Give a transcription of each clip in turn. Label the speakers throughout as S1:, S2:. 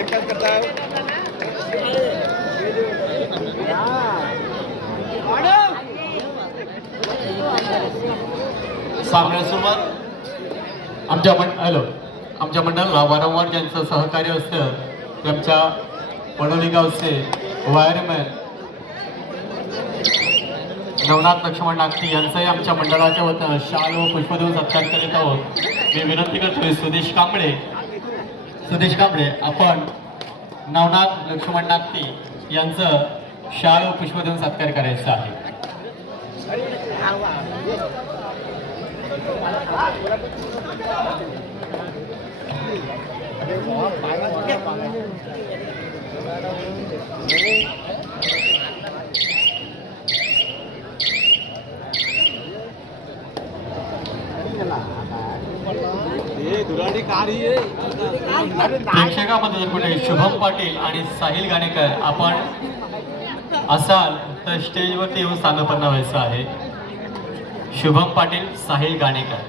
S1: Timepass करता
S2: सामन्यास सुरुवात आमच्या मंड हॅलो. आमच्या मंडळाला वारंवार ज्यांचं सहकार्य असतं ते आमच्या पडोली गावचे वायरमॅन नवनाथ लक्ष्मण नागती यांचाही आमच्या मंडळाच्या वतीनं शाल व पुष्प देऊन सत्कार करीत आहोत. मी विनंती करतोय सुदेश कांबळे सुदेश कांबळे आपण नवनाथ लक्ष्मण नागती यांचं शाल व पुष्प देऊन सत्कार करायचा आहे
S1: ये दुराडी कार ही आहे
S2: प्रेक्षकामध्ये जर कुठे शुभम पाटील आणि साहिल गाणेकर आपण असाल तर स्टेजवरती येऊन स्थानपन्न व्हायचं आहे. शुभम पाटील साहिल गाणेकर.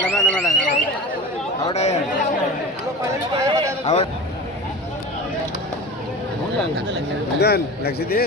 S1: मला मला मला आवड आवड गण लक्ष दे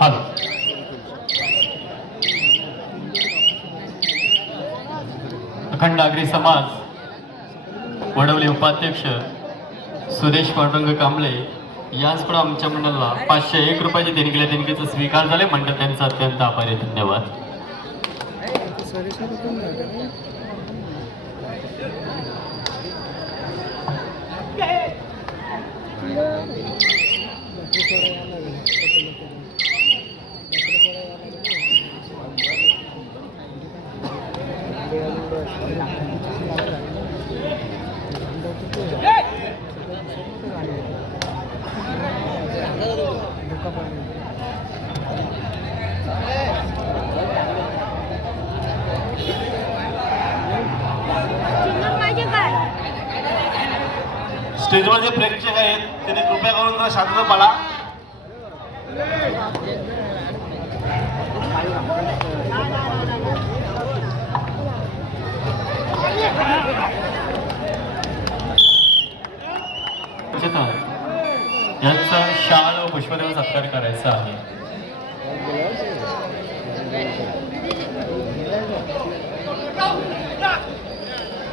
S2: हॅलो अखंड आगरी समाज वडवले उपाध्यक्ष सुरेश पांडुरंग कांबळे याचकडून आमच्या मंडळाला पाचशे एक रुपयाच्या देणगीला देणगीचा स्वीकार झाले मंडळ त्यांचा अत्यंत आभारी धन्यवाद
S3: स्टेजवर जे प्रेक्षक आहेत त्यांनी कृपया करून जरा शांतता पाळा
S2: चेतन यांचा शाल व पुष्पदेव सत्कार करायचा आहे.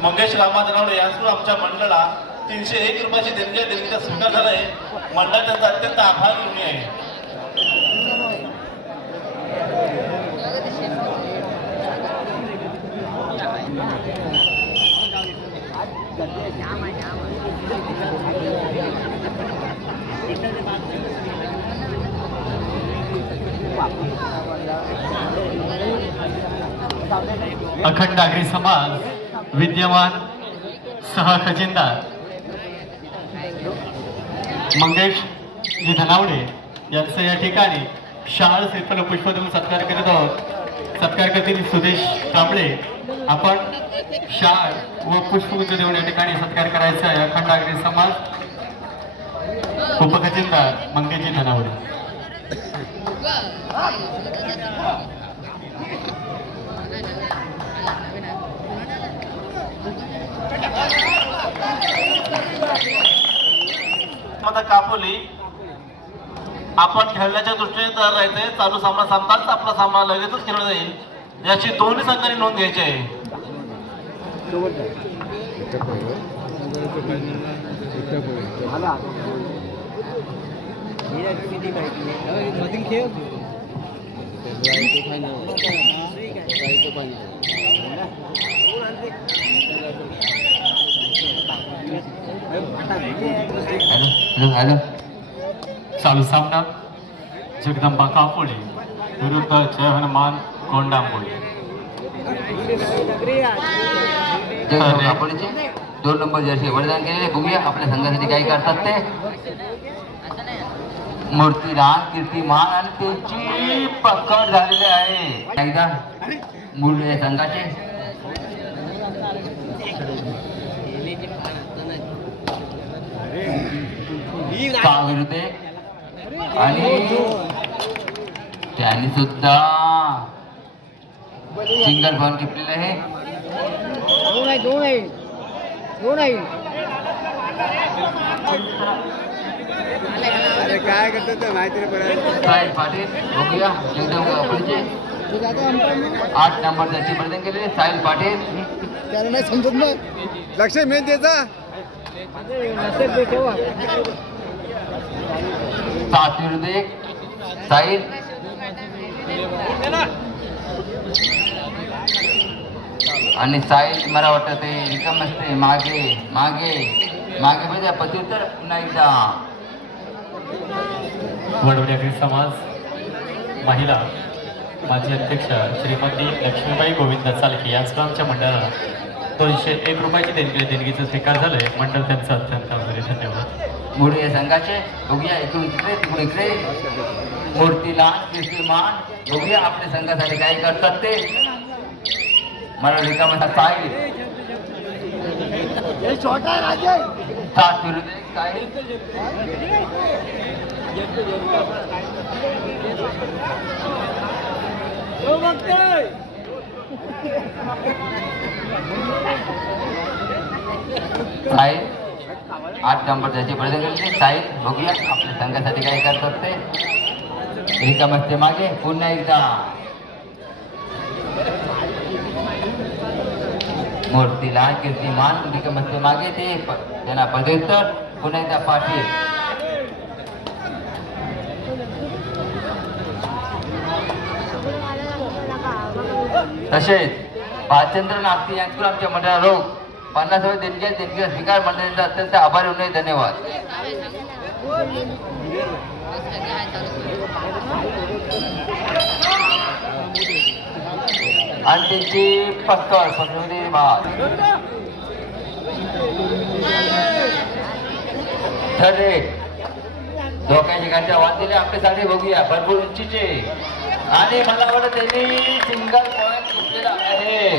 S3: मंगेश रामनाथ रावडे यांचं आमच्या मंडळाला तीनशे एक रुपयाची देणगी आहे. देणगीचा स्वीकार झाला आहे मंडळ त्यांचा अत्यंत आभार ऋणी आहे
S2: अखंड आगरी समाज विद्यमान सह खजिनदार मंगेश जी धनावडे यांचं या ठिकाणी शाळ श्रीफल पुष्प देऊन सत्कार करीत आहोत. सत्कार करतील सुदेश कांबळे. आपण शाळ व पुष्पगुच्छ देऊन या ठिकाणी सत्कार करायचा आहे. अखंड आगरी समाज. उपखजिनदार मंगेशजी धनावडे.
S3: आता कापोली. आपण खेळण्याच्या दृष्टीने तयार राहायचंय चालू सामना संपताच आपला सामना लगेचच खेळला जाईल. याची दोन्ही संघांनी नोंद घ्यायची आहे.
S2: हॅलो चालू सामना जगदंबा कापोळे विरुद्ध जय हनुमान कोंडांबोळे
S4: जय कापडचे दोन नंबर जर्सी वरदान केलेले बघूया आपल्या संघासाठी काय करतात ते. मूर्ती मूर्तीराम कीर्तिमान आणि त्यांची पकड झालेली आहे. एकदा मूळ या संघाचे. विरुद्ध. आणि त्यांनी सुद्धा सिंगल बॉल टिपलेले आहे.
S5: दोन आहे दोन आहे दोन आहे
S1: अरे काय करतात ते माहिती
S4: पाटील बघूया. एकदम आठ नंबर त्याची केलेले साहिल पाटील.
S5: त्याला नाही समजत ना.
S1: लक्ष मेन द्यायचा
S5: नसेल ते ठेवा.
S4: सात विरुद्ध एक आणि साहिल मला वाटतं ते रिकम असते. मागे मागे मागे म्हणजे पत्युत्तर पुन्हा एकदा.
S2: वडवण्यातील समाज महिला माजी अध्यक्ष श्रीमती लक्ष्मीबाई गोविंद चालके यांचं आमच्या मंडळाला दोनशे एक रुपयाची देणगी देणगीचं स्वीकार झालंय. मंडळ त्यांचं अत्यंत आभारी धन्यवाद.
S4: मुळे या संघाचे. बघूया इकडून इकडे तिकडून इकडे. मूर्तीलाल कीर्तिमान बघूया आपल्या संघासाठी काय करतात ते. मला रिकामा
S5: राजे.
S4: सात विरुद्ध एक साहिल साहिल आठ नंबर त्याची प्रदान केलेली साहिल बघूया आपल्या संघासाठी काय करतात ते. रिकामस्ते मागे पुन्हा एकदा. मूर्तीला कीर्तिमान रिकामस्ते मागे ते त्यांना त्यांना पदव्युत्तर पुन्हा एकदा पाटील. तसेच भालचंद्र नागती यांच्याकडून आमच्या मंडळाला रोग पन्नास वेळ देणगी देणगी स्वीकार मंडळाचा अत्यंत आभारी होणे धन्यवाद. आणि त्यांची पक्कड ठरले. भात ठरे वाद दिले. आपले आपल्यासाठी बघूया. भरपूर उंचीचे. आणि मला वाटत त्यांनी सिंगल पॉईंट घेतलेला आहे.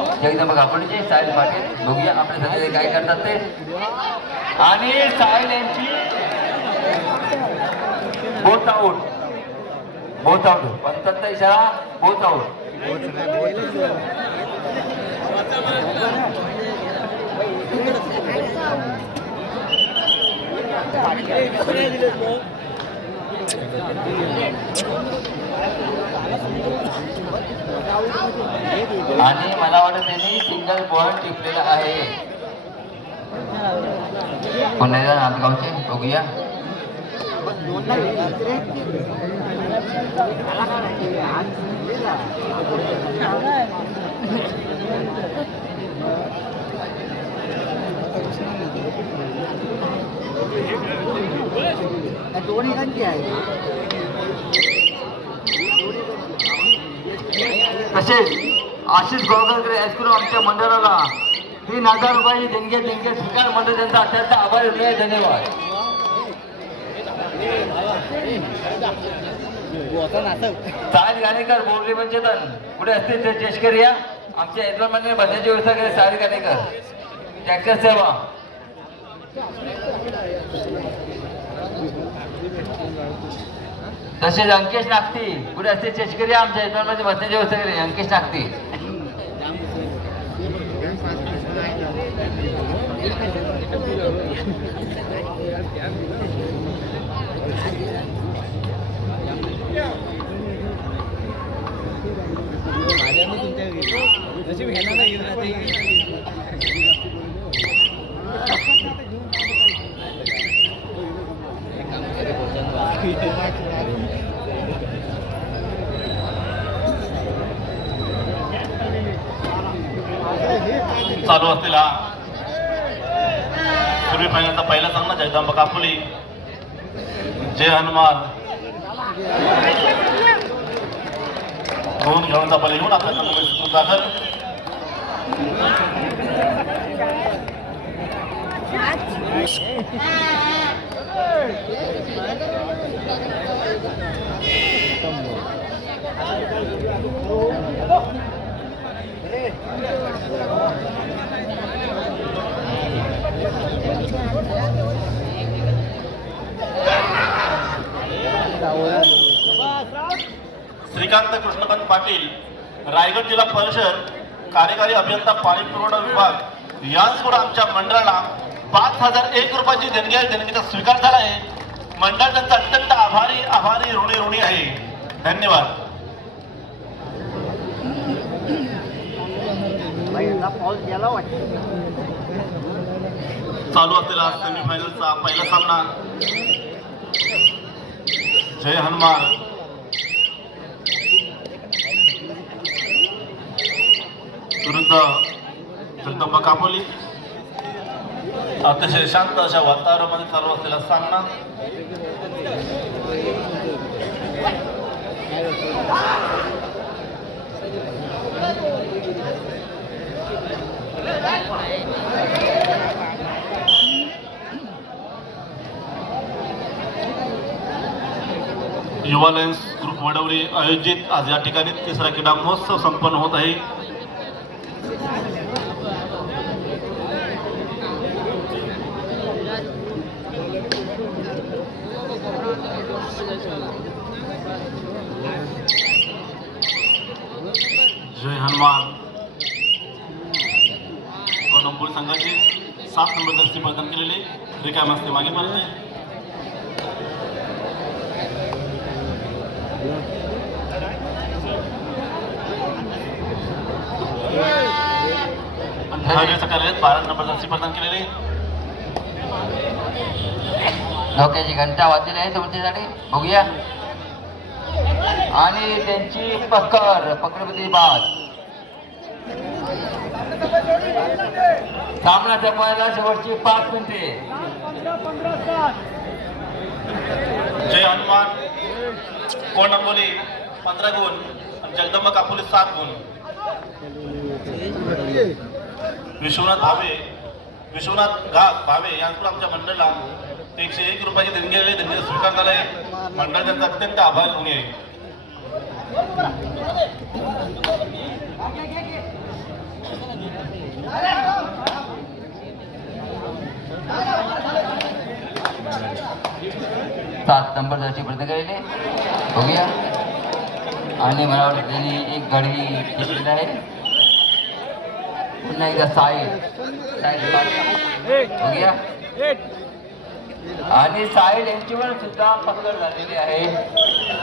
S4: एकदा बघा आपण जे जगदंबा कापडचे साहिल पाटील बघूया आपले सगळे काय करतात ते. आणि साहिल यांची बोथ आऊट बोथ आऊट पंचांचा इशारा बोथ आऊट Thank आणि मला वाटत त्यांनी सिंगल बॉल टिपलेला आहे. पुण्याच्या नांदगावचे बघूया.
S5: दोन्ही आहे
S4: तसेच आशिष गोळकरकर हायस्कूल आमच्या मंडळाला तीन हजार रुपयाची देणगी देणगी स्वीकार मंडळ त्यांचा अत्यंत आभार धन्यवाद. साहिल गाणेकर बोरली पंचेतन पुढे असतील ते चेष्कर या आमच्या यजमानने बसण्याची व्यवस्था केली. साहिल गाणेकर. ट्रॅक्टर सेवा. तसेच अंकेश नागती. पुढे असते शेतकरी आमच्या यजमानमध्ये बसण्याची होते अंकेश नागती.
S3: चालू असलेला सेमीफायनलचा पहिला सामना जगदंबा कापोली जय हनुमान दोन घेऊनचा बल घेऊन आपल्या संघामध्ये सुटून दाखल श्रीकांत कृष्णकांत पाटील रायगड जिल्हा परिषद कार्यकारी अभियंता पाणी पुरवठा विभाग यांचकडून आमच्या मंडळाला पाच हजार एक रुपयाची देणगी आहे देणगीचा स्वीकार झाला आहे. मंडळ त्यांचा अत्यंत आभारी आभारी ऋणी ऋणी आहे. धन्यवाद.
S5: पाऊस गेला वाटत.
S3: चालू असलेला सेमीफायनलचा पहिला सामना. जय हनुमान. विरुद्ध जगदंबा कापोली अतिशय शांत अशा वातावरणामध्ये चालू असलेला सामना. युवा लायन्स ग्रुप वडवली आयोजित. आज या ठिकाणी तिसरा क्रीडा महोत्सव संपन्न होत आहे. जय हनुमान. कोलंबोर संघाचे सात नंबर दर्शी प्रदान केलेले. रिकाम असते मागे मारते बारा नंबर प्रदान केलेले.
S4: डोक्याची घंटा वाजलेली आहे तुमच्यासाठी बघूया. आणि त्यांची पकड पकडपती बाद. सामना जपायला शेवटची पाच मिनिटे.
S3: जय हनुमान. कोंडंबोली पंधरा गुण. आणि जगदंबा कापोली सात गुण. विश्वनाथ भावे विश्वनाथ घात भावे यांकडून आमच्या मंडळाला एकशे एक रुपयाची देणगी आली देणगी स्वीकार झालाय मंडळ त्यांचा अत्यंत आभार होणे आहे
S4: सात नंबर जशी प्रयत्न केलेले बघूया. आणि मला वाटतं त्यांनी एक गाडी घेतलेली आहे. पुन्हा एकदा साईड साईड बघूया. आणि साईड यांची पण सुद्धा पकड झालेली आहे.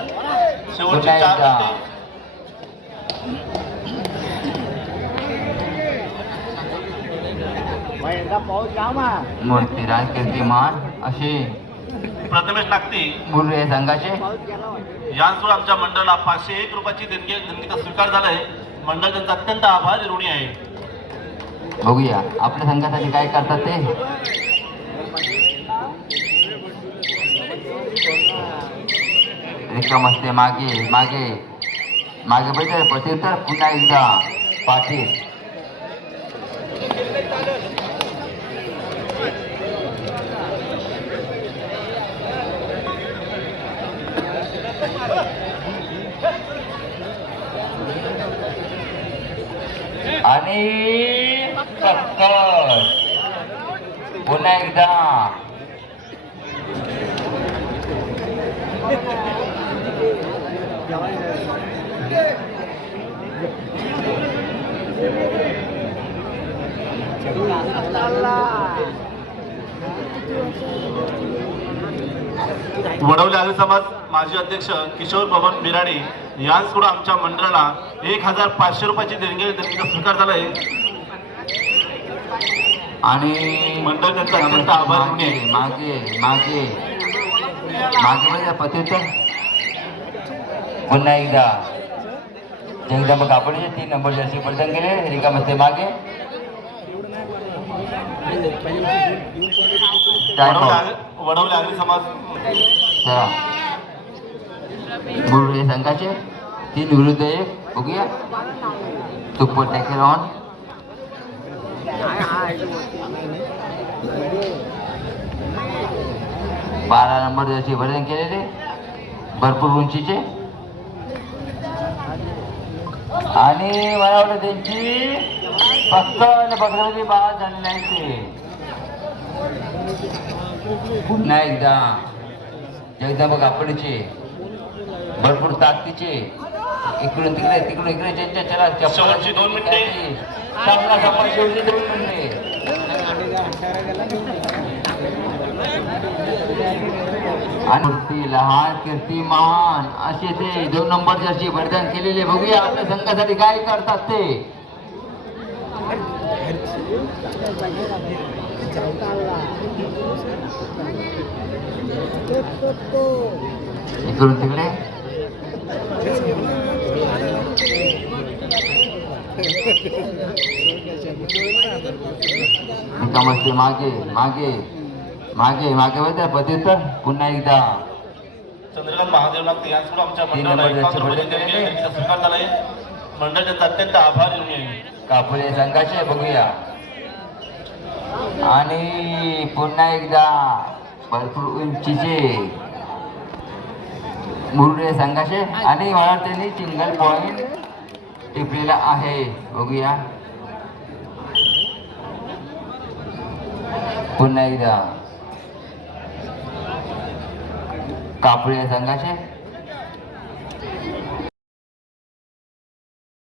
S4: पुन्हा एकदा.
S3: गटे.
S5: पहिला पाऊस जामा
S4: मूर्तीराज कीर्तिमान असे
S3: प्रथमेश नागती.
S4: मुर्रे संघाचे.
S3: यांसोबत आमच्या मंडळाला पाचशे एक रुपयाची देणगी देणगीचा स्वीकार झालाय. मंडळ त्यांचा अत्यंत आभार ऋणी आहे.
S4: बघूया. आपल्या संघासाठी काय करतात ते? रिकाम असते मागे मागे. मागे बैठे पटेल तर पुन्हा एकदा. पाटील. आणि कर पुन्हा एकदा.
S3: वडवले आले समाज माजी अध्यक्ष किशोर बबन बिराडे यांसकडून आमच्या मंडळाला एक हजार पाचशे रुपयाची देणगी देणगीचा स्वीकार झालाय.
S4: आणि
S3: मंडळ त्यांचा अत्यंत आभार
S4: मागे
S3: आहे
S4: मागे मागे. मागे म्हणजे पतीत पुन्हा एकदा. जगदंब कापडचे तीन नंबर जर्सी प्रदान केले. रिकामस्ते मागे. Time
S3: वडवले. आले- समाज.
S4: बुरुडे संघाचे तीन विरुद्ध एक. बघूया. सुपर टॅकल ऑन बारा नंबर जशी भरण केलेले भरपूर उंचीचे. आणि मला वाटतं त्यांची फक्त आणि बकऱ्याची बाद झालेली आहे ते. पुन्हा एकदा जगदंब कापडीचे भरपूर ताकदीचे इकडून तिकडे तिकडून इकडे ज्यांच्या चला
S3: दोन मिनिटे.
S4: दोन मिनिटे. आणि लहान लहान कीर्तिमान असे ते दोन नंबरचे अशी परिधान केलेले बघूया. आपल्या संघासाठी काय करतात ते? इकडून तिकडे. मागे मागे. मागे मागे बघा पतितर पुन्हा एकदा.
S3: चंद्रकांत महादेव आमच्या मंडळाला स्वीकार झालाय. अत्यंत आभार
S4: कापुले संघाचे बघूया. आणि पुन्हा एकदा भरपूर उंचीचे मुरुडे संघाचे आणि मला त्यांनी सिंगल पॉइंट टिपलेला आहे. बघूया. पुन्हा एकदा. कापळे संघाचे